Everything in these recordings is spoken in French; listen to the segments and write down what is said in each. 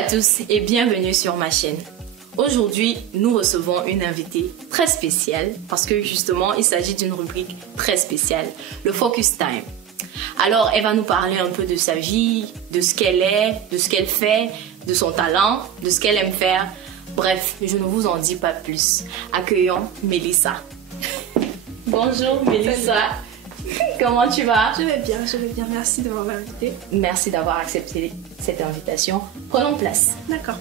à tous et bienvenue sur ma chaîne. Aujourd'hui, nous recevons une invitée très spéciale parce que justement, il s'agit d'une rubrique très spéciale, le Focus Time. Alors, elle va nous parler un peu de sa vie, de ce qu'elle est, de ce qu'elle fait, de son talent, de ce qu'elle aime faire. Bref, je ne vous en dis pas plus. Accueillons Mélissa. Bonjour Mélissa. Comment tu vas? Je vais bien. Merci de m'avoir invitée. Merci d'avoir accepté cette invitation. Prenons place. D'accord.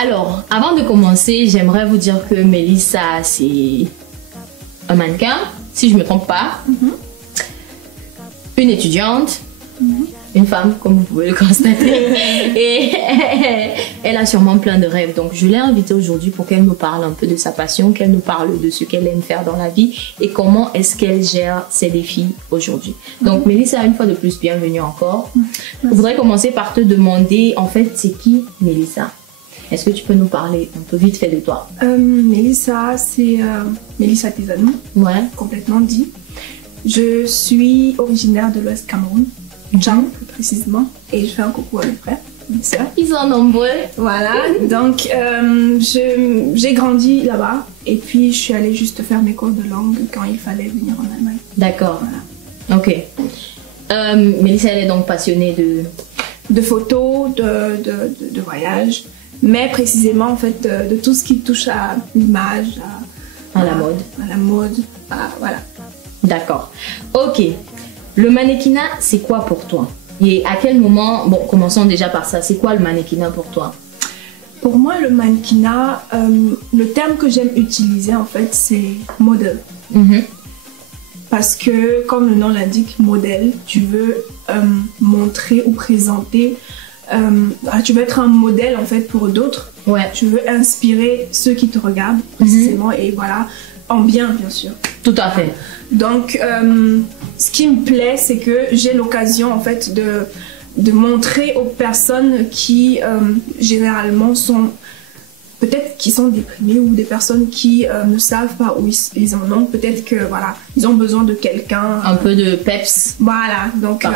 Alors, avant de commencer, j'aimerais vous dire que Mélissa, c'est un mannequin, si je ne me trompe pas. Une étudiante, une femme, comme vous pouvez le constater. Et elle a sûrement plein de rêves. Donc, je l'ai invitée aujourd'hui pour qu'elle nous parle un peu de sa passion, qu'elle nous parle de ce qu'elle aime faire dans la vie et comment est-ce qu'elle gère ses défis aujourd'hui. Donc, Mélissa, une fois de plus, bienvenue encore. Je voudrais commencer par te demander, en fait, c'est qui Mélissa? Est-ce que tu peux nous parler un peu vite fait de toi? Mélissa, c'est Mélissa Tezanou, complètement dit. Je suis originaire de l'Ouest Cameroun, Djang plus précisément, et je fais un coucou à mes frères, mes sœurs. Ils sont nombreux. Voilà, donc j'ai grandi là-bas et puis je suis allée juste faire mes cours de langue quand il fallait venir en Allemagne. D'accord, voilà. Ok. Mélissa, elle est donc passionnée de photos, de voyages, mais précisément en fait de tout ce qui touche à l'image, à la mode. Voilà. D'accord. Ok. Le mannequinat, c'est quoi pour toi? Et à quel moment... Bon, commençons déjà par ça. C'est quoi le mannequinat pour toi? Pour moi, le mannequinat, le terme que j'aime utiliser, en fait, c'est modèle. Parce que, comme le nom l'indique, modèle, tu veux montrer ou présenter... tu veux être un modèle, en fait, pour d'autres. Ouais. Tu veux inspirer ceux qui te regardent, précisément. Et voilà, en bien, bien sûr. Tout à fait. Donc, ce qui me plaît, c'est que j'ai l'occasion, en fait, de montrer aux personnes qui, généralement, sont peut-être qui sont déprimées ou des personnes qui ne savent pas où ils en ont. Peut-être que, voilà, ils ont besoin de quelqu'un. Un peu de peps. Voilà, donc,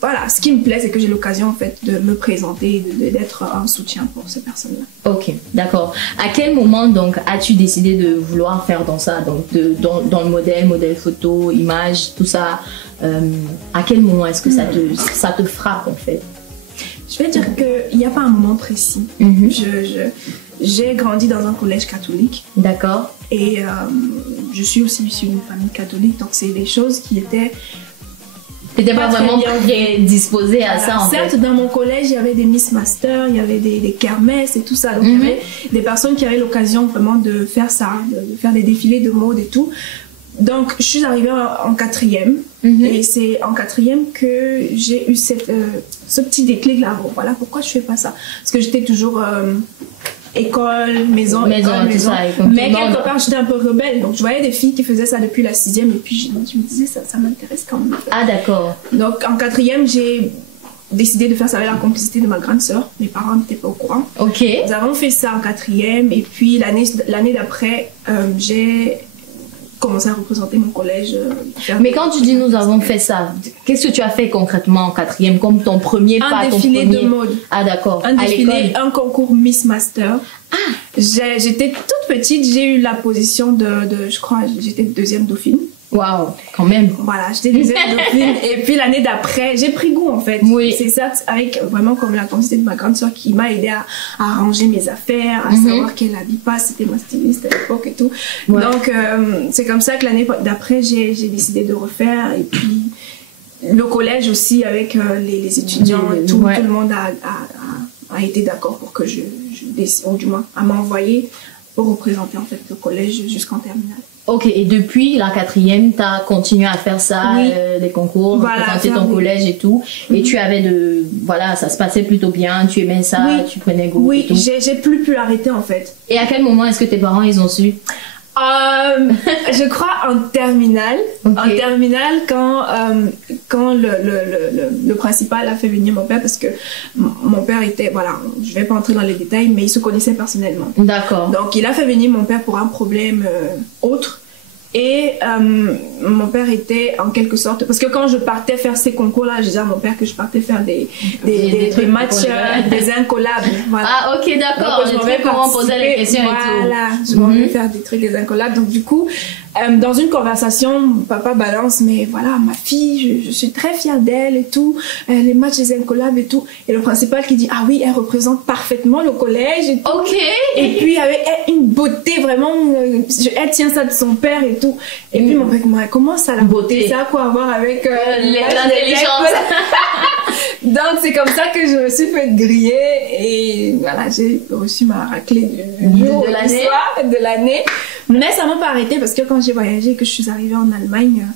voilà, ce qui me plaît, c'est que j'ai l'occasion, en fait, de me présenter, d'être un soutien pour ces personnes-là. Ok, d'accord. À quel moment, donc, as-tu décidé de vouloir faire dans ça, donc, dans le modèle photo, image, tout ça? À quel moment est-ce que ça te frappe, en fait? Je vais dire qu'il n'y a pas un moment précis. J'ai grandi dans un collège catholique. D'accord. Et je suis aussi issue d'une famille catholique, donc c'est des choses qui étaient... T'étais pas vraiment prédisposée à ça, en fait. Certes, dans mon collège, il y avait des Miss Master, il y avait des kermesses et tout ça. Donc, il y avait des personnes qui avaient l'occasion vraiment de faire ça, de faire des défilés de mode et tout. Donc, je suis arrivée en quatrième. Et c'est en quatrième que j'ai eu ce petit déclic là. Bon, voilà pourquoi je fais pas ça. Parce que j'étais toujours école, maison. Mais quelque part, j'étais un peu rebelle. Donc, je voyais des filles qui faisaient ça depuis la sixième. Et puis, je me disais, ça m'intéresse quand même. Ah, d'accord. Donc, en quatrième, j'ai décidé de faire ça avec la complicité de ma grande sœur. Mes parents n'étaient pas au courant. Ok. Nous avons fait ça en quatrième. Et puis, l'année d'après, j'ai commencé à représenter mon collège. Mais quand tu dis nous avons fait ça, qu'est-ce que tu as fait concrètement en quatrième, comme ton premier pas, ton défilé de mode. Ah, d'accord. Un défilé, un concours Miss Master. J'étais toute petite, j'ai eu la position je crois, j'étais deuxième dauphine. Waouh, quand même. Voilà, j'étais deuxième dauphine. Et puis l'année d'après, j'ai pris goût en fait. Oui. C'est ça, avec vraiment comme la complicité de ma grande soeur qui m'a aidé à arranger mes affaires, à savoir qu'elle habille pas, c'était ma styliste à l'époque et tout. Ouais. Donc c'est comme ça que l'année d'après, j'ai décidé de refaire. Et puis le collège aussi avec les étudiants et tout, tout le monde a été d'accord pour que je décide, ou du moins à m'envoyer pour représenter en fait le collège jusqu'en terminale. Ok, et depuis la quatrième, tu as continué à faire ça, les concours, représenter ton collège et tout. Et tu avais voilà, ça se passait plutôt bien, tu aimais ça, tu prenais goût. Oui, et tout. J'ai plus pu arrêter en fait. Et à quel moment est-ce que tes parents, ils ont su? Je crois en terminale. Okay. En terminale, quand le principal a fait venir mon père, parce que mon père était, voilà, je vais pas entrer dans les détails, mais il se connaissait personnellement. D'accord. Donc il a fait venir mon père pour un problème autre. Et mon père était en quelque sorte, parce que quand je partais faire ces concours-là, je disais à mon père que je partais faire des matchs, des incollables. Voilà. Ah, ok, d'accord. Je m'en comment poser les questions et tout. Voilà, je m'en vais faire des trucs, des incollables. Donc du coup, dans une conversation, papa balance, mais voilà, ma fille, je suis très fière d'elle et tout, les matchs, les incollables et tout. Et le principal qui dit, ah oui, elle représente parfaitement le collège et tout. Ok. Et puis avec une beauté vraiment, elle tient ça de son père et tout. Et puis mon père, comment ça la beauté, ça a quoi à voir avec l'intelligence. Donc c'est comme ça que je me suis fait griller et voilà, j'ai reçu ma raclée de l'année. Mais ça m'a pas arrêté parce que quand j'ai voyagé et que je suis arrivée en Allemagne,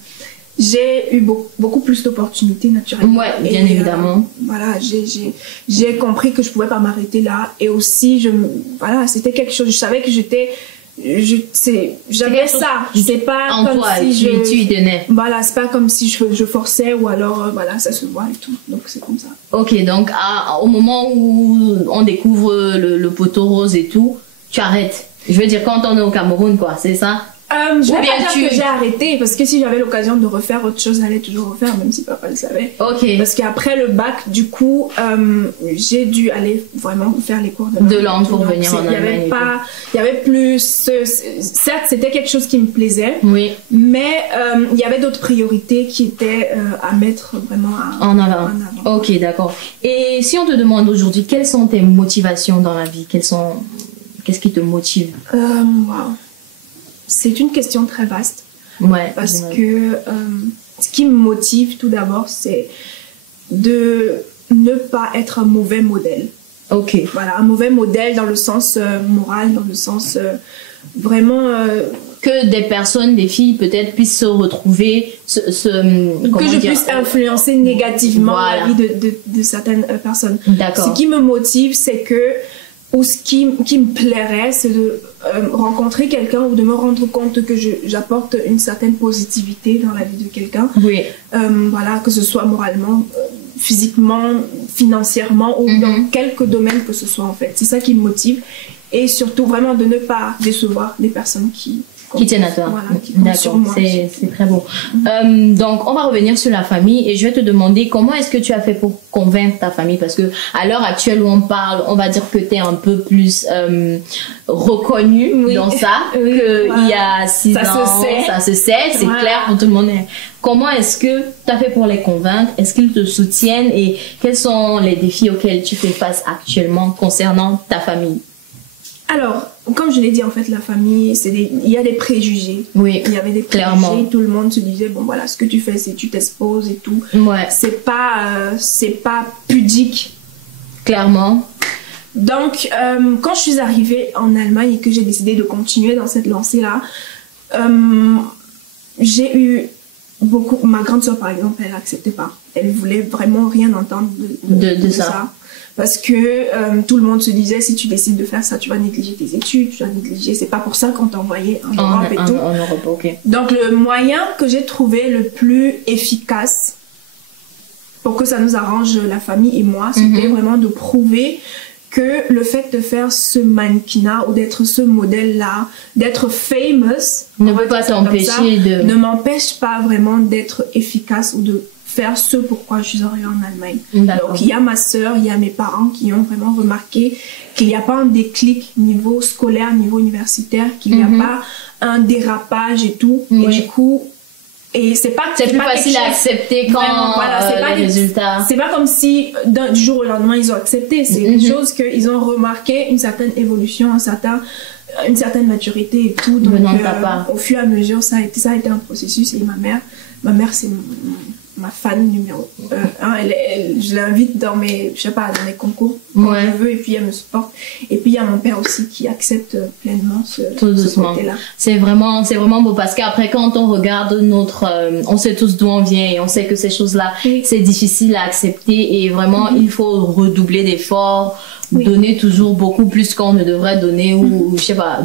j'ai eu beaucoup plus d'opportunités naturellement. Ouais, bien évidemment. Voilà, j'ai compris que je pouvais pas m'arrêter là et aussi voilà, c'était quelque chose, je savais que j'avais ça, c'est pas en comme toi, si tu y tenais. Voilà, c'est pas comme si je forçais ou alors voilà, ça se voit et tout. Donc c'est comme ça. Ok, donc au moment où on découvre le poteau rose et tout, tu arrêtes. Je veux dire, quand on est au Cameroun, quoi, c'est ça? Je vais pas dire que j'ai arrêté parce que si j'avais l'occasion de refaire autre chose, j'allais toujours refaire, même si papa le savait. Ok. Parce qu'après le bac, du coup, j'ai dû aller vraiment faire les cours de langue pour venir en Allemagne. Il y avait plus, certes, c'était quelque chose qui me plaisait. Oui. Mais il y avait d'autres priorités qui étaient à mettre vraiment en avant. Ok, d'accord. Et si on te demande aujourd'hui, quelles sont tes motivations dans la vie? Qu'est-ce qui te motive? Wow. C'est une question très vaste. Ouais. Parce que ce qui me motive tout d'abord, c'est de ne pas être un mauvais modèle. Ok. Voilà, un mauvais modèle dans le sens moral, dans le sens vraiment... que des personnes, des filles peut-être puissent se retrouver, que je puisse influencer négativement la vie de certaines personnes. D'accord. Ce qui me motive, c'est que... Ou ce qui me plairait, c'est de rencontrer quelqu'un ou de me rendre compte que j'apporte une certaine positivité dans la vie de quelqu'un. Oui. Voilà, que ce soit moralement, physiquement, financièrement ou dans quelque domaine que ce soit en fait. C'est ça qui me motive. Et surtout vraiment de ne pas décevoir les personnes qui tiennent à toi. Voilà, d'accord, c'est très beau. Donc, on va revenir sur la famille et je vais te demander comment est-ce que tu as fait pour convaincre ta famille, parce que à l'heure actuelle où on parle, on va dire que tu es un peu plus reconnue dans ça qu'il y a 6 ans. Ça se sait, c'est clair pour tout le monde. Comment est-ce que tu as fait pour les convaincre? Est-ce qu'ils te soutiennent et quels sont les défis auxquels tu fais face actuellement concernant ta famille? Alors, comme je l'ai dit, en fait, la famille, il y a des préjugés. Oui, il y avait des préjugés. Clairement. Tout le monde se disait, bon, voilà, ce que tu fais, c'est tu t'exposes et tout. Ouais. C'est pas pudique. Clairement. Donc, quand je suis arrivée en Allemagne et que j'ai décidé de continuer dans cette lancée-là, j'ai eu ma grande soeur, par exemple, elle n'acceptait pas. Elle voulait vraiment rien entendre de ça. Parce que tout le monde se disait, si tu décides de faire ça, tu vas négliger tes études, tu vas négliger, c'est pas pour ça qu'on t'a envoyé en Europe et tout. En Europe, ok. Donc le moyen que j'ai trouvé le plus efficace pour que ça nous arrange la famille et moi, c'était vraiment de prouver que le fait de faire ce mannequinat ou d'être ce modèle-là, d'être famous, ne peut pas t'empêcher ne m'empêche pas vraiment d'être efficace ou de faire ce pourquoi je suis arrivée en Allemagne. Donc il y a ma sœur, il y a mes parents qui ont vraiment remarqué qu'il n'y a pas un déclic niveau scolaire, niveau universitaire, qu'il n'y a pas un dérapage et tout. Et du coup, et c'est plus facile à accepter quand c'est pas les résultats. C'est pas comme si du jour au lendemain ils ont accepté. C'est une chose qu'ils ont remarqué, une certaine évolution, une certaine maturité et tout. Donc au fur et à mesure, ça a été un processus. Et ma mère c'est ma fan numéro 1. Je l'invite dans mes concours quand je veux, et puis elle me supporte. Et puis il y a mon père aussi qui accepte pleinement ce côté-là. C'est vraiment beau parce qu'après quand on regarde on sait tous d'où on vient et on sait que ces choses-là c'est difficile à accepter et vraiment il faut redoubler d'efforts, donner toujours beaucoup plus qu'on ne devrait donner ou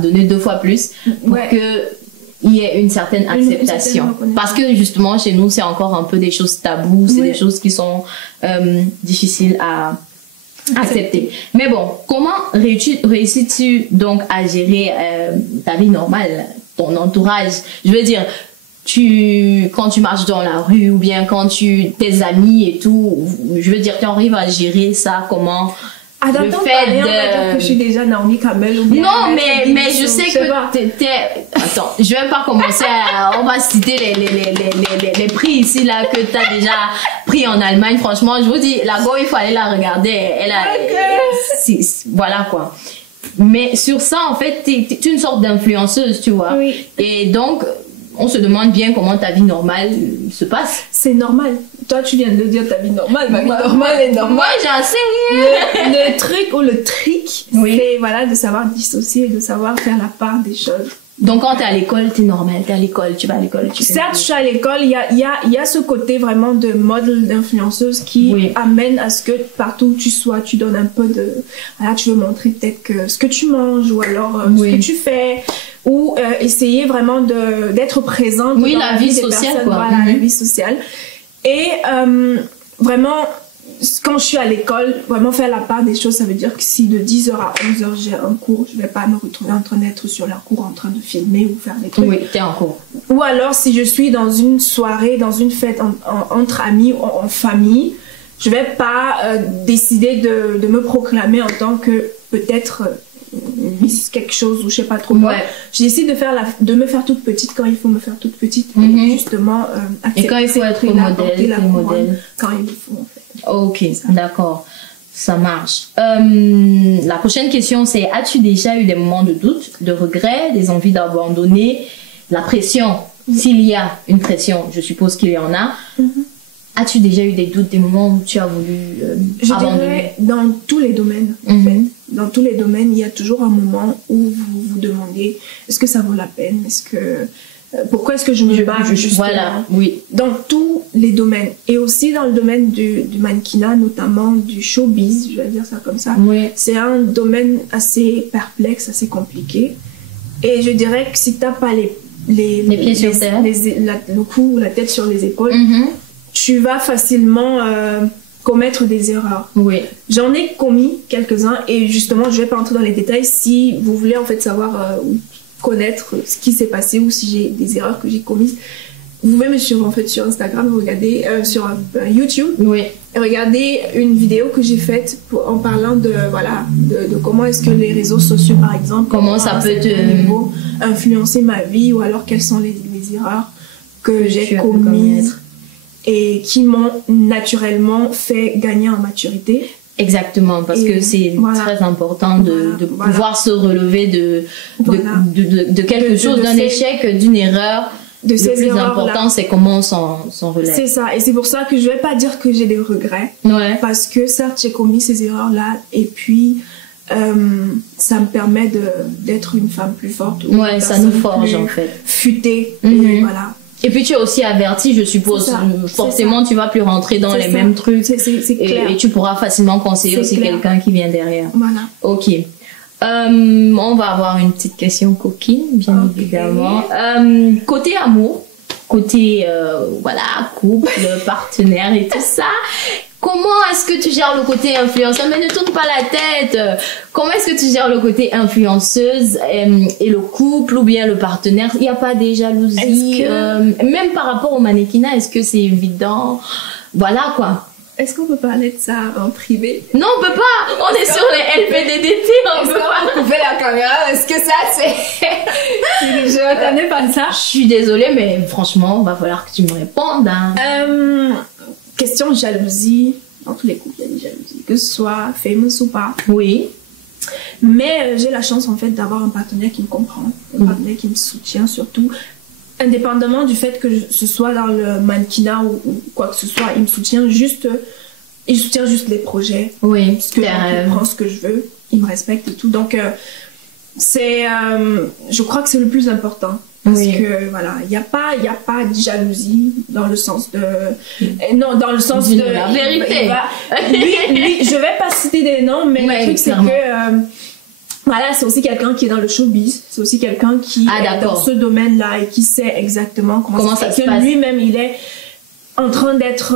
donner 2 fois plus pour que il y a une certaine acceptation. Parce que justement, chez nous, c'est encore un peu des choses taboues, c'est des choses qui sont difficiles à accepter. Mais bon, comment réussis-tu donc à gérer ta vie normale, ton entourage. Je veux dire, quand tu marches dans la rue ou bien quand tes amis et tout, je veux dire, tu arrives à gérer ça comment? Attends, le fait on va dire que je suis déjà Naomi Campbell ou bien non, mais je sais que t'étais... Attends, je vais pas commencer on va citer les prix ici, là, que t'as déjà pris en Allemagne. Franchement, je vous dis, la go, il faut aller la regarder. Elle a... Voilà, quoi. Mais sur ça, en fait, t'es une sorte d'influenceuse, tu vois. Oui. Et donc, on se demande bien comment ta vie normale se passe. C'est normal. Toi, tu viens de le dire, ta vie normale. Ma vie normale est normale. Moi, j'en sais rien. Le truc ou le trick, c'est voilà, de savoir dissocier, de savoir faire la part des choses. Donc, quand t'es à l'école, t'es normal. T'es à l'école, tu vas à l'école. Certes, je suis à l'école, il y a ce côté vraiment de modèle d'influenceuse qui amène à ce que partout où tu sois, tu donnes un peu de... Voilà, tu veux montrer peut-être que ce que tu manges ou alors ce que tu fais ou essayer vraiment d'être présente dans la vie sociale, personnes, voilà, la vie sociale. Et vraiment... Quand je suis à l'école, vraiment faire la part des choses, ça veut dire que si de 10h à 11h j'ai un cours, je vais pas me retrouver en train d'être sur leur cours en train de filmer ou faire des trucs. Oui, t'es en cours. Ou alors si je suis dans une soirée, dans une fête entre amis ou en famille, je vais pas décider de me proclamer en tant que peut-être Miss quelque chose ou je sais pas trop quoi. Je décide de me faire toute petite quand il faut me faire toute petite et justement et quand il faut être modèle, quand il faut en fait. Ok, d'accord, ça marche. La prochaine question, c'est: as-tu déjà eu des moments de doute, de regret, des envies d'abandonner, la pression? S'il y a une pression, je suppose qu'il y en a. As-tu déjà eu des doutes, des moments où tu as voulu abandonner? Je dirais dans tous les domaines, en fait. Dans tous les domaines, il y a toujours un moment où vous vous demandez est-ce que ça vaut la peine? Est-ce que pourquoi est-ce que je me bats justement? Voilà, oui. Dans tous les domaines. Et aussi dans le domaine du mannequinat, notamment du showbiz, je vais dire ça comme ça. Oui. C'est un domaine assez perplexe, assez compliqué. Et je dirais que si tu n'as pas les pieds sur terre, le cou ou la tête sur les épaules, tu vas facilement commettre des erreurs. Oui. J'en ai commis quelques-uns et justement, je vais pas entrer dans les détails. Si vous voulez en fait savoir connaître ce qui s'est passé ou si j'ai des erreurs que j'ai commises, vous pouvez me suivre en fait sur Instagram, regardez sur YouTube. Oui. Et regardez une vidéo que j'ai faite en parlant de comment est-ce que les réseaux sociaux par exemple, comment ça peut influencer ma vie ou alors quelles sont les erreurs que j'ai commises et qui m'ont naturellement fait gagner en maturité. Exactement, parce que c'est très important de pouvoir se relever de quelque chose, d'un échec, d'une erreur. Le plus important, c'est comment on s'en relève. C'est ça, et c'est pour ça que je vais pas dire que j'ai des regrets. Parce que certes, j'ai commis ces erreurs-là, et puis ça me permet d'être une femme plus forte. Ça nous forge en fait. Futée, et voilà. Et puis tu es aussi averti, je suppose. Forcément, tu vas plus rentrer dans les mêmes trucs. C'est clair. Et tu pourras facilement conseiller aussi quelqu'un qui vient derrière. Voilà. Ok. On va avoir une petite question coquine, bien évidemment. Côté amour, côté couple, partenaire et tout ça. Comment est-ce que tu gères le côté influenceur? Mais ne tourne pas la tête. Comment est-ce que tu gères le côté influenceuse et le couple ou bien le partenaire? Il n'y a pas des jalousies? Même par rapport au mannequinat, est-ce que c'est évident? Voilà quoi. Est-ce qu'on peut parler de ça en privé? Non, on peut pas. On est sur les LPDDT. On peut pas couper la caméra. Est-ce que ça, c'est... Je m'attendais pas de ça. Je suis désolée, mais franchement, va falloir que tu me répondes. Question jalousie. Dans tous les couples, il y a des jalousies. Que ce soit famous ou pas. Oui. Mais j'ai la chance, en fait, d'avoir un partenaire qui me comprend. Un partenaire qui me soutient, surtout. Indépendamment du fait que ce soit dans le mannequinat ou quoi que ce soit, il soutient juste les projets. Oui. Parce que il prend ce que je veux, il me respecte et tout. Donc, je crois que c'est le plus important. Parce que, voilà, il n'y a pas de jalousie dans le sens de... non, dans le sens de... la vérité. Lui, je vais pas citer des noms, mais le truc, c'est que... voilà, c'est aussi quelqu'un qui est dans le showbiz. C'est aussi quelqu'un qui est dans ce domaine-là et qui sait exactement comment ça se passe. Lui-même, il est en train d'être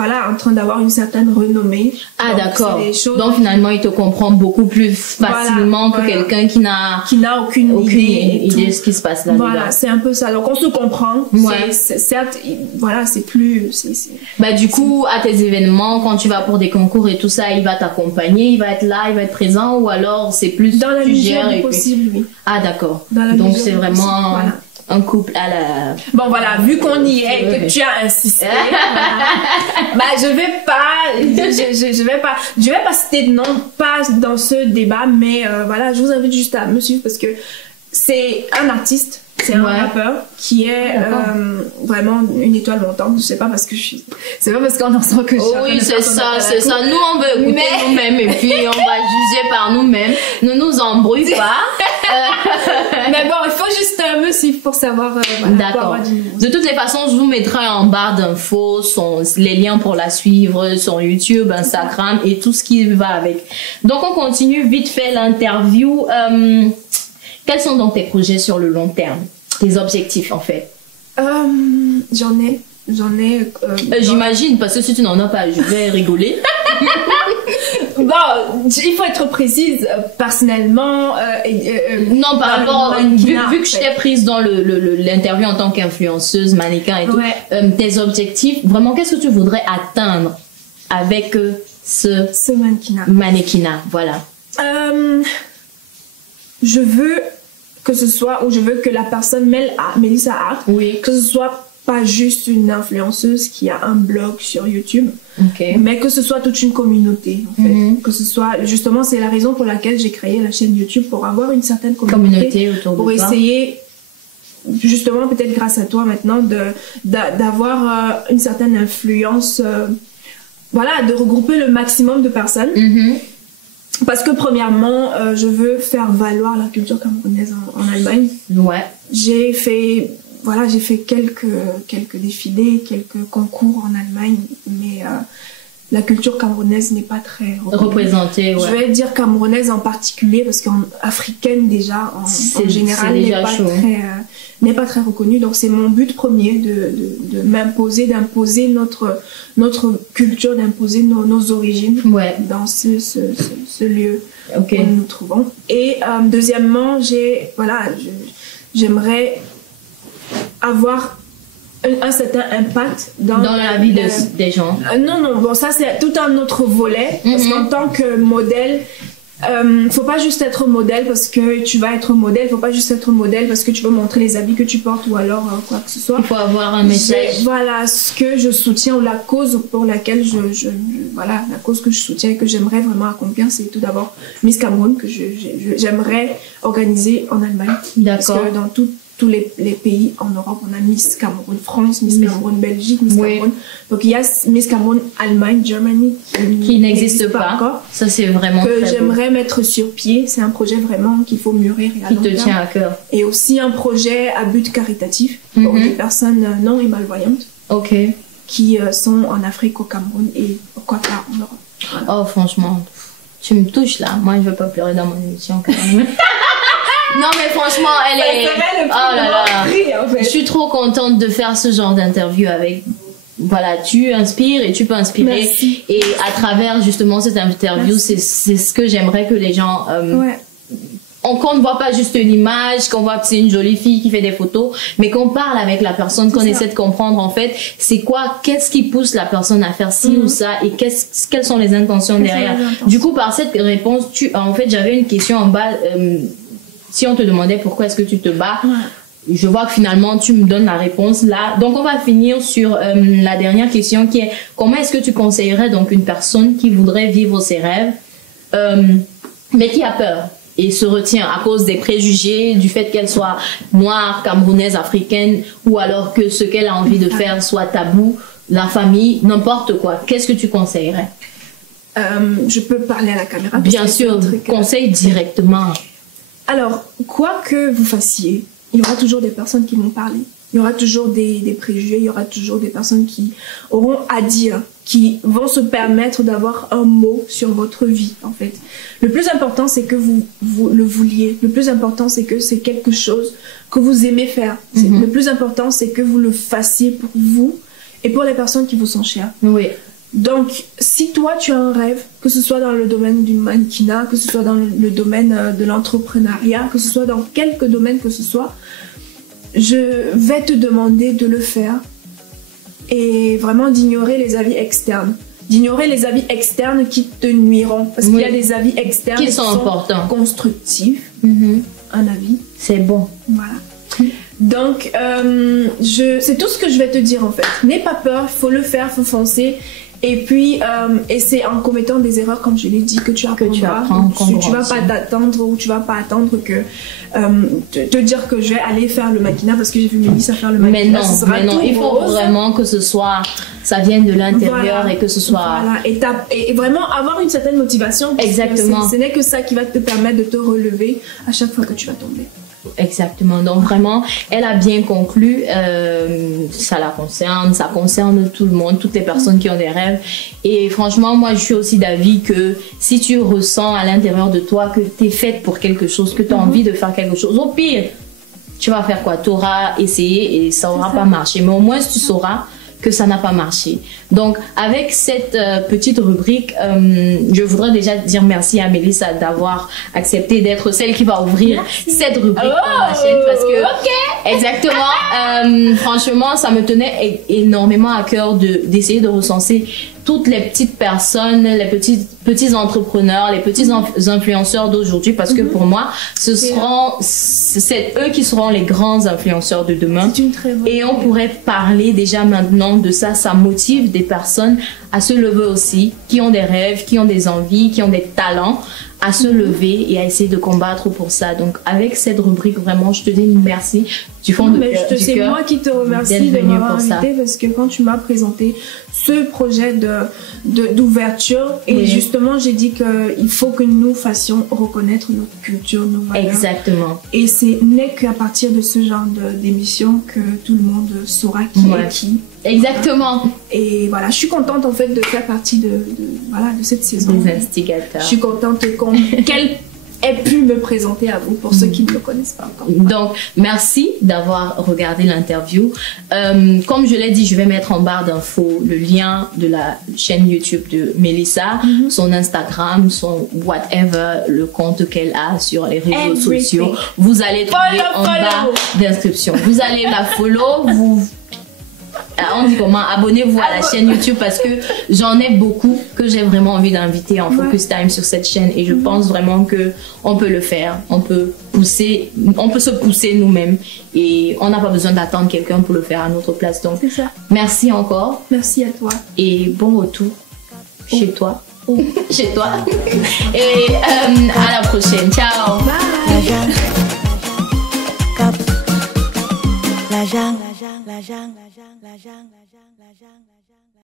voilà, en train d'avoir une certaine renommée. Ah, donc, d'accord. c'est des choses Donc finalement, il te comprend beaucoup plus facilement que quelqu'un qui n'a aucune idée de ce qui se passe là-dedans. Voilà, c'est un peu ça. Donc on se comprend. Ouais. Certes, voilà, c'est plus. Bah du coup, à tes événements, quand tu vas pour des concours et tout ça, il va t'accompagner, il va être là, il va être présent, ou alors c'est plus dans la mesure du possible, oui. Ah, d'accord. Donc c'est vraiment un couple à la... Bon, voilà, vu qu'on y est, que tu as insisté, bah, je vais pas citer de nom, pas dans ce débat, mais voilà, je vous invite juste à me suivre parce que c'est un artiste, c'est un rappeur qui est vraiment une étoile montante. Je sais pas parce que c'est pas parce qu'on en sent que je suis oui, c'est ça. Nous, on veut écouter nous-mêmes et puis on va juger par nous-mêmes. Ne nous embrouille pas. Mais bon, il faut juste me suivre pour savoir. D'accord. De toutes les façons, je vous mettrai en barre d'infos les liens pour la suivre, son YouTube, Instagram et tout ce qui va avec. Donc, on continue vite fait l'interview. Quels sont donc tes projets sur le long terme? Tes objectifs, en fait? J'en ai. J'imagine, parce que si tu n'en as pas, je vais rigoler. Bon, il faut être précise, personnellement. Non, par rapport, vu que je t'ai prise dans l'interview en tant qu'influenceuse, mannequin et tout, tes objectifs, vraiment, qu'est-ce que tu voudrais atteindre avec ce mannequinat? Voilà. Je veux que ce soit, ou je veux que la personne Melissa Art, que ce soit pas juste une influenceuse qui a un blog sur YouTube, mais que ce soit toute une communauté, en fait. Que ce soit, justement, c'est la raison pour laquelle j'ai créé la chaîne YouTube, pour avoir une certaine communauté autour de toi. Pour essayer, justement, peut-être grâce à toi maintenant, d'avoir une certaine influence, voilà, de regrouper le maximum de personnes. Parce que premièrement, je veux faire valoir la culture camerounaise en Allemagne. Ouais. J'ai fait quelques défilés, quelques concours en Allemagne, mais la culture camerounaise n'est pas très représentée. Ouais. Je vais dire camerounaise en particulier parce qu'africaine déjà en général n'est pas très reconnue. Donc c'est mon but premier de m'imposer, d'imposer notre culture, d'imposer nos origines dans ce lieu où nous nous trouvons. Et deuxièmement, j'aimerais avoir un certain impact dans la vie des gens. Non, bon, ça c'est tout un autre volet. Parce qu'en tant que modèle, faut pas juste être modèle parce que tu vas être modèle, faut pas juste être modèle parce que tu veux montrer les habits que tu portes ou alors quoi que ce soit. Il faut avoir un message. Voilà, ce que je soutiens ou la cause pour laquelle la cause que je soutiens et que j'aimerais vraiment accomplir, c'est tout d'abord Miss Cameroun que j'aimerais organiser en Allemagne. D'accord. Parce que dans tous les pays en Europe, on a Miss Cameroun France, Miss Cameroun Belgique, Miss Cameroun. Donc il y a Miss Cameroun Allemagne, Germany qui n'existe pas encore. Ça c'est vraiment que j'aimerais mettre sur pied. C'est un projet vraiment qu'il faut mûrir et à long terme. Qui te tient à cœur. Et aussi un projet à but caritatif pour des personnes non et malvoyantes. Qui sont en Afrique, au Cameroun et pourquoi pas en Europe. Voilà. Oh franchement, tu me touches là. Moi je veux pas pleurer dans mon émission quand même. Non mais franchement, elle est... Oh là là. En fait. Je suis trop contente de faire ce genre d'interview avec... Voilà, tu inspires et tu peux inspirer. Merci. Et à travers justement cette interview, c'est ce que j'aimerais que les gens... qu'on ne voit pas juste l'image, qu'on voit que c'est une jolie fille qui fait des photos, mais qu'on parle avec la personne, qu'on essaie de comprendre en fait, c'est quoi, qu'est-ce qui pousse la personne à faire ci ou ça et quelles sont les intentions derrière. Du coup, par cette réponse, en fait, j'avais une question en bas... si on te demandait pourquoi est-ce que tu te bats, je vois que finalement tu me donnes la réponse là. Donc on va finir sur la dernière question qui est comment est-ce que tu conseillerais donc une personne qui voudrait vivre ses rêves mais qui a peur et se retient à cause des préjugés, du fait qu'elle soit noire, camerounaise, africaine ou alors que ce qu'elle a envie de faire soit tabou, la famille, n'importe quoi. Qu'est-ce que tu conseillerais? Je peux parler à la caméra? Bien sûr, conseille directement. Alors, quoi que vous fassiez, il y aura toujours des personnes qui vont parler. Il y aura toujours des préjugés, il y aura toujours des personnes qui auront à dire, qui vont se permettre d'avoir un mot sur votre vie, en fait. Le plus important, c'est que vous le vouliez. Le plus important, c'est que c'est quelque chose que vous aimez faire. Le plus important, c'est que vous le fassiez pour vous et pour les personnes qui vous sont chères. Donc, si toi, tu as un rêve, que ce soit dans le domaine du mannequinat, que ce soit dans le domaine de l'entrepreneuriat, que ce soit dans quelque domaine que ce soit, je vais te demander de le faire et vraiment d'ignorer les avis externes. D'ignorer les avis externes qui te nuiront. Parce qu'il y a des avis externes qui sont importants, constructifs. Un avis. C'est bon. Voilà. Donc, c'est tout ce que je vais te dire en fait. N'aie pas peur, il faut le faire, il faut foncer. Et puis, et c'est en commettant des erreurs, comme je l'ai dit, que tu apprendras. Tu vas pas t'attendre ou tu vas pas attendre que te dire que je vais aller faire le mannequinat parce que j'ai vu Mélissa faire le mannequinat. Mais non, il faut vraiment que ce soit, ça vienne de l'intérieur et que ce soit... Voilà, et vraiment avoir une certaine motivation. Exactement. Ce n'est que ça qui va te permettre de te relever à chaque fois que tu vas tomber. Exactement. Donc vraiment, elle a bien conclu. Ça concerne tout le monde, toutes les personnes qui ont des rêves. Et franchement, moi, je suis aussi d'avis que si tu ressens à l'intérieur de toi que tu es faite pour quelque chose, que tu as envie de faire quelque chose, au pire, tu vas faire quoi? Tu auras essayé et ça aura pas marché. Mais au moins, tu sauras que ça n'a pas marché. Donc, avec cette petite rubrique, je voudrais déjà dire merci à Mélissa d'avoir accepté d'être celle qui va ouvrir cette rubrique dans ma chaîne parce que, exactement, franchement, ça me tenait énormément à cœur d'essayer de recenser toutes les petites personnes, les petits entrepreneurs, les petits influenceurs d'aujourd'hui parce que pour moi, c'est eux qui seront les grands influenceurs de demain. C'est une très bonne idée. On pourrait parler déjà maintenant de ça. Ça motive des personnes à se lever aussi, qui ont des rêves, qui ont des envies, qui ont des talents, à se lever et à essayer de combattre pour ça. Donc avec cette rubrique, vraiment, je te dis merci du fond du cœur. C'est moi qui te remercie de m'avoir invité parce que quand tu m'as présenté ce projet d'ouverture et justement j'ai dit qu'il faut que nous fassions reconnaître notre culture, nos valeurs. Exactement. Et ce n'est qu'à partir de ce genre d'émission que tout le monde saura qui est qui. Exactement. Et voilà, je suis contente en fait de faire partie de cette saison. Des instigateurs. Je suis contente qu'elle ait pu me présenter à vous pour ceux qui ne me connaissent pas encore. Donc, merci d'avoir regardé l'interview. Comme je l'ai dit, je vais mettre en barre d'infos le lien de la chaîne YouTube de Mélissa, son Instagram, son whatever, le compte qu'elle a sur les réseaux sociaux. Vous allez trouver en barre d'inscription. Vous allez la follow, on dit comment? Abonnez-vous à la chaîne YouTube parce que j'en ai beaucoup que j'ai vraiment envie d'inviter en Focus Time sur cette chaîne et je pense vraiment que on peut le faire. On peut se pousser nous-mêmes et on n'a pas besoin d'attendre quelqu'un pour le faire à notre place. Donc, merci encore. Merci à toi. Et bon retour chez toi. Chez toi. Et à la prochaine. Ciao. Bye. La jungle.